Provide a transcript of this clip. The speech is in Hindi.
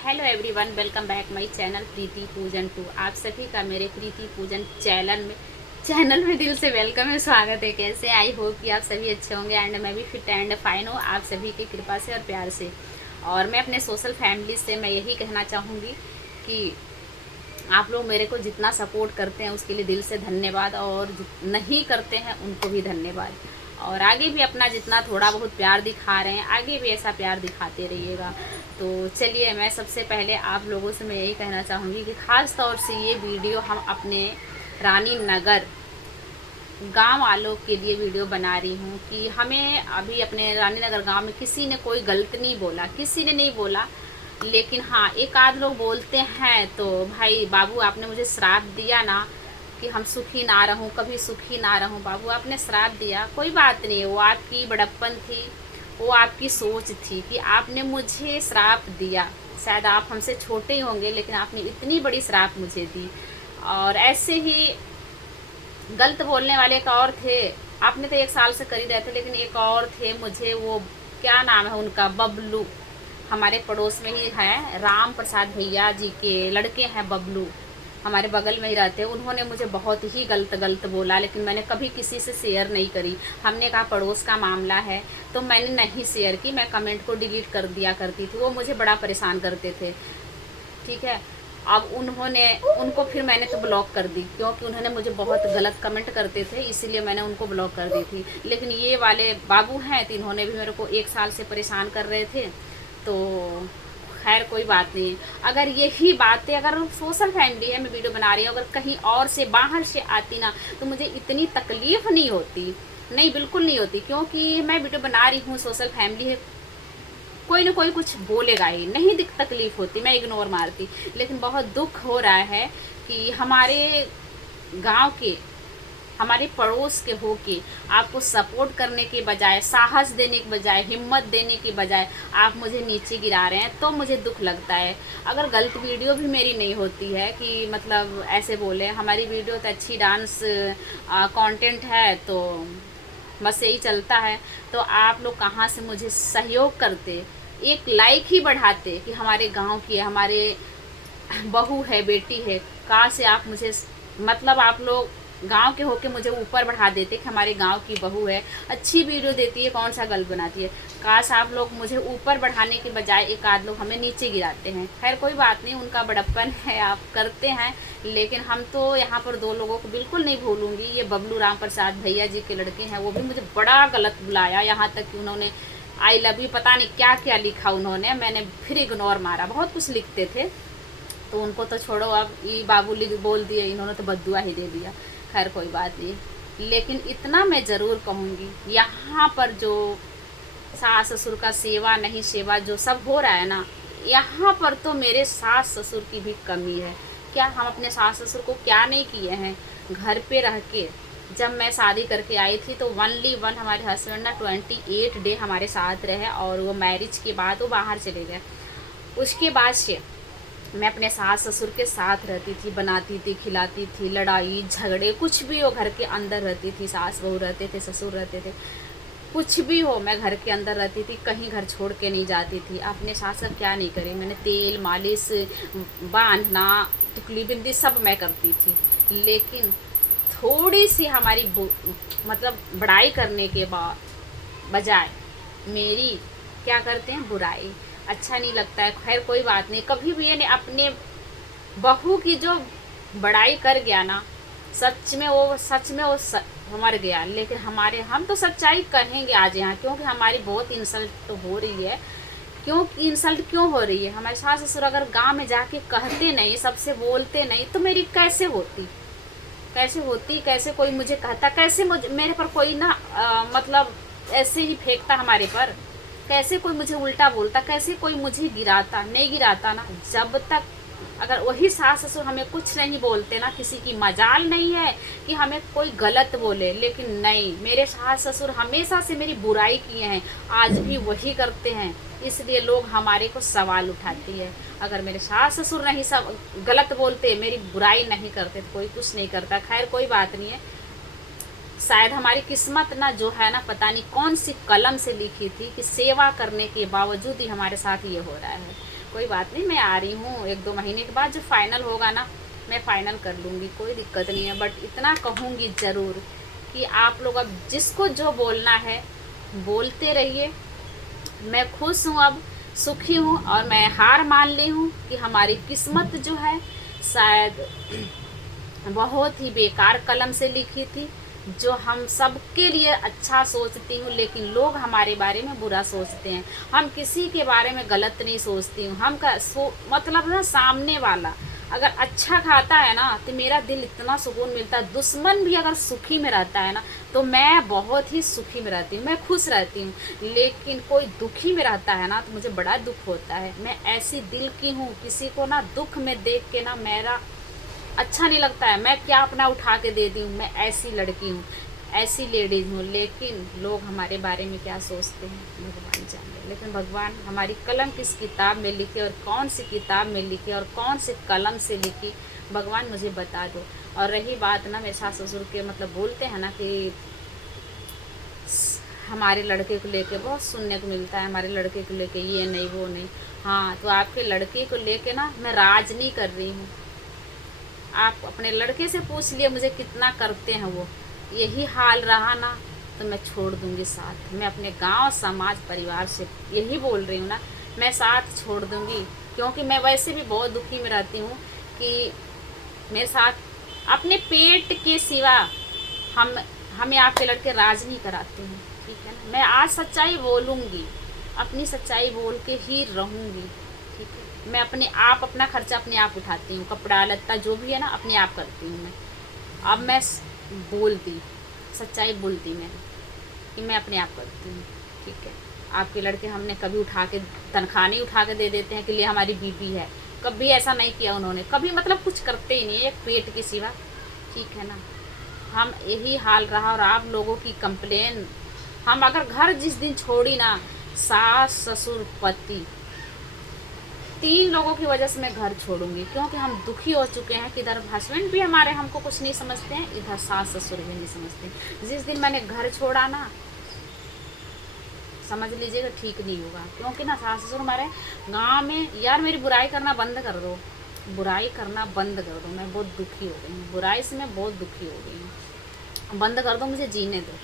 Hello everyone, welcome back my channel Preeti Poojan 2। आप सभी का मेरे प्रीति पूजन चैनल में दिल से वेलकम है, स्वागत है। कैसे? आई होप कि आप सभी अच्छे होंगे एंड मैं भी फिट एंड फाइन हूँ, आप सभी की कृपा से और प्यार से। और मैं अपने सोशल फैमिली से मैं यही कहना चाहूँगी कि आप लोग मेरे को जितना सपोर्ट करते हैं उसके लिए दिल से धन्यवाद, और नहीं करते हैं उनको भी धन्यवाद। और आगे भी अपना जितना थोड़ा बहुत प्यार दिखा रहे हैं, आगे भी ऐसा प्यार दिखाते रहिएगा। तो चलिए, मैं सबसे पहले आप लोगों से मैं यही कहना चाहूँगी कि ख़ास तौर से ये वीडियो हम अपने रानी नगर गांव वालों के लिए वीडियो बना रही हूँ कि हमें अभी अपने रानी नगर गांव में किसी ने कोई गलत नहीं बोला, किसी ने नहीं बोला। लेकिन हाँ, एक आध लोग बोलते हैं। तो भाई बाबू, आपने मुझे श्राप दिया ना कि हम सुखी ना रहूं, कभी सुखी ना रहूं। बाबू, आपने श्राप दिया, कोई बात नहीं, वो आपकी बड़प्पन थी, वो आपकी सोच थी कि आपने मुझे श्राप दिया। शायद आप हमसे छोटे ही होंगे, लेकिन आपने इतनी बड़ी श्राप मुझे दी। और ऐसे ही गलत बोलने वाले एक और थे। आपने तो 1 साल से कर ही रहे थे, लेकिन एक और थे, मुझे वो क्या नाम है उनका, बबलू, हमारे पड़ोस में ही है, राम प्रसाद भैया जी के लड़के हैं बबलू, हमारे बगल में ही रहते हैं। उन्होंने मुझे बहुत ही गलत बोला, लेकिन मैंने कभी किसी से शेयर नहीं करी। हमने कहा पड़ोस का मामला है, तो मैंने नहीं शेयर की, मैं कमेंट को डिलीट कर दिया करती थी। वो मुझे बड़ा परेशान करते थे, ठीक है। अब उनको फिर मैंने तो ब्लॉक कर दी, क्योंकि उन्होंने मुझे बहुत गलत कमेंट करते थे, इसीलिए मैंने उनको ब्लॉक कर दी थी। लेकिन ये वाले बाबू हैं तो इन्होंने भी मेरे को 1 साल से परेशान कर रहे थे। तो खैर कोई बात नहीं। अगर यही बातें, अगर सोशल फैमिली है, मैं वीडियो बना रही हूँ, अगर कहीं और से बाहर से आती ना, तो मुझे इतनी तकलीफ़ नहीं होती, नहीं बिल्कुल नहीं होती। क्योंकि मैं वीडियो बना रही हूँ, सोशल फैमिली है, कोई ना कोई कुछ बोलेगा ही, नहीं दिख तकलीफ होती, मैं इग्नोर मारती। लेकिन बहुत दुख हो रहा है कि हमारे गांव के, हमारे पड़ोस के होके आपको सपोर्ट करने के बजाय, साहस देने के बजाय, हिम्मत देने के बजाय आप मुझे नीचे गिरा रहे हैं, तो मुझे दुख लगता है। अगर गलत वीडियो भी मेरी नहीं होती है कि मतलब ऐसे बोले, हमारी वीडियो तो अच्छी डांस कंटेंट है, तो बस यही चलता है, तो आप लोग कहाँ से मुझे सहयोग करते, एक लाइक ही बढ़ाते कि हमारे गांव की है, हमारे बहू है, बेटी है। कहाँ से आप मुझे, मतलब आप लोग गांव के होके मुझे ऊपर बढ़ा देते कि हमारे गांव की बहू है, अच्छी वीडियो देती है, कौन सा गलत बनाती है। काश आप लोग मुझे ऊपर बढ़ाने के बजाय एक आध लोग हमें नीचे गिराते हैं। खैर कोई बात नहीं, उनका बड़प्पन है, आप करते हैं। लेकिन हम तो यहाँ पर 2 लोगों को बिल्कुल नहीं भूलूंगी। ये बबलू राम प्रसाद भैया जी के लड़के हैं, वो भी मुझे बड़ा गलत बुलाया, यहाँ तक कि उन्होंने आई लव यू पता नहीं क्या क्या लिखा उन्होंने, मैंने फिर इग्नोर मारा। बहुत कुछ लिखते थे, तो उनको तो छोड़ो, अब ये बाबू बोल दिए, इन्होंने तो बद्दुआ ही दे दिया। खैर कोई बात नहीं। लेकिन इतना मैं ज़रूर कहूँगी, यहाँ पर जो सास ससुर का सेवा नहीं सेवा जो सब हो रहा है ना, यहाँ पर तो मेरे सास ससुर की भी कमी है। क्या हम अपने सास ससुर को क्या नहीं किए हैं घर पे रह के। जब मैं शादी करके आई थी तो ओनली वन हमारे हस्बैंड ना 28 डे हमारे साथ रहे, और वो मैरिज के बाद वो बाहर चले गए। उसके बाद से मैं अपने सास ससुर के साथ रहती थी, बनाती थी, खिलाती थी, लड़ाई झगड़े कुछ भी हो घर के अंदर रहती थी, सास बहू रहते थे, ससुर रहते थे, कुछ भी हो मैं घर के अंदर रहती थी, कहीं घर छोड़ के नहीं जाती थी। अपने सास सब क्या नहीं करे, मैंने तेल मालिश, बांधना, टिकली बिंदी सब मैं करती थी। लेकिन थोड़ी सी हमारी मतलब बड़ाई करने के बाद बजाय मेरी क्या करते हैं, बुराई। अच्छा नहीं लगता है। खैर कोई बात नहीं। कभी भी ये अपने बहू की जो बड़ाई कर गया ना, सच में वो मर गया। लेकिन हम तो सच्चाई कहेंगे आज यहाँ, क्योंकि हमारी बहुत इंसल्ट तो हो रही है। इंसल्ट क्यों हो रही है? हमारे सास ससुर अगर गांव में जाके कहते नहीं, सबसे बोलते नहीं, तो मेरी कैसे होती, कैसे कोई मुझे कहता, कैसे मेरे पर कोई ना मतलब ऐसे ही फेंकता हमारे पर, कैसे कोई मुझे उल्टा बोलता, कैसे कोई मुझे गिराता, नहीं गिराता ना। जब तक अगर वही सास ससुर हमें कुछ नहीं बोलते ना, किसी की मजाल नहीं है कि हमें कोई गलत बोले। लेकिन नहीं, मेरे सास ससुर हमेशा से मेरी बुराई किए हैं, आज भी वही करते हैं, इसलिए लोग हमारे को सवाल उठाती है। अगर मेरे सास ससुर नहीं सब गलत बोलते, मेरी बुराई नहीं करते, तो कोई कुछ नहीं करता। खैर कोई बात नहीं है। शायद हमारी किस्मत ना जो है ना, पता नहीं कौन सी कलम से लिखी थी कि सेवा करने के बावजूद ही हमारे साथ ये हो रहा है। कोई बात नहीं, मैं आ रही हूँ 1-2 महीने के बाद, जो फाइनल होगा ना मैं फाइनल कर लूँगी, कोई दिक्कत नहीं है। बट इतना कहूँगी ज़रूर कि आप लोग अब जिसको जो बोलना है बोलते रहिए। मैं खुश हूँ, अब सुखी हूँ, और मैं हार मान ली हूँ कि हमारी किस्मत जो है शायद बहुत ही बेकार कलम से लिखी थी, जो हम सबके लिए अच्छा सोचती हूँ लेकिन लोग हमारे बारे में बुरा सोचते हैं। हम किसी के बारे में गलत नहीं सोचती हूँ। हम का मतलब ना, सामने वाला अगर अच्छा खाता है ना तो मेरा दिल इतना सुकून मिलता है। दुश्मन भी अगर सुखी में रहता है ना तो मैं बहुत ही सुखी में रहती हूँ, मैं खुश रहती हूँ। लेकिन कोई दुखी में रहता है ना तो मुझे बड़ा दुख होता है। मैं ऐसी दिल की हूँ, किसी को ना दुख में देख के ना मेरा अच्छा नहीं लगता है। मैं क्या अपना उठा के दे दी हूँ, मैं ऐसी लड़की हूँ, ऐसी लेडीज हूँ। लेकिन लोग हमारे बारे में क्या सोचते हैं भगवान जाने। लेकिन भगवान हमारी कलम किस किताब में लिखे और कौन सी किताब में लिखे और कौन से कलम से लिखी, भगवान मुझे बता दो। और रही बात ना मेरे सास ससुर के, मतलब बोलते हैं ना कि हमारे लड़के को लेके बहुत सुनने को मिलता है, हमारे लड़के को लेके ये नहीं वो नहीं। हाँ, तो आपके लड़के को लेके ना मैं राज नहीं कर रही हूँ। आप अपने लड़के से पूछ लिए मुझे कितना करते हैं वो। यही हाल रहा ना तो मैं छोड़ दूंगी साथ। मैं अपने गांव समाज परिवार से यही बोल रही हूँ ना, मैं साथ छोड़ दूंगी। क्योंकि मैं वैसे भी बहुत दुखी में रहती हूँ कि मेरे साथ अपने पेट के सिवा हम हमें आपके लड़के राज नहीं कराते हैं। ठीक है ना, मैं आज सच्चाई बोलूँगी, अपनी सच्चाई बोल के ही रहूँगी। ठीक है, मैं अपने आप अपना खर्चा अपने आप उठाती हूँ, कपड़ा लत्ता जो भी है ना अपने आप करती हूँ मैं। अब मैं बोलती, सच्चाई बोलती मैंने कि मैं अपने आप करती हूँ। ठीक है, आपके लड़के हमने कभी उठा के तनख्वाह नहीं उठा के दे देते हैं कि लिए हमारी बीबी है, कभी ऐसा नहीं किया उन्होंने, कभी मतलब कुछ करते ही नहीं है एक पेट के सिवा। ठीक है ना, हम यही हाल रहा। और आप लोगों की कंप्लेन, हम अगर घर जिस दिन छोड़ी ना, सास ससुर पति 3 लोगों की वजह से मैं घर छोड़ूंगी। क्योंकि हम दुखी हो चुके हैं कि इधर हस्बैंड भी हमारे हमको कुछ नहीं समझते हैं, इधर सास ससुर भी नहीं समझते। जिस दिन मैंने घर छोड़ा ना समझ लीजिएगा ठीक नहीं होगा। क्योंकि ना सास ससुर हमारे गाँव में, यार मेरी बुराई करना बंद कर दो, बुराई करना बंद कर दो। मैं बहुत दुखी हो गई हूँ, बुराई से मैं बहुत दुखी हो गई हूँ, बंद कर दो, मुझे जीने दो।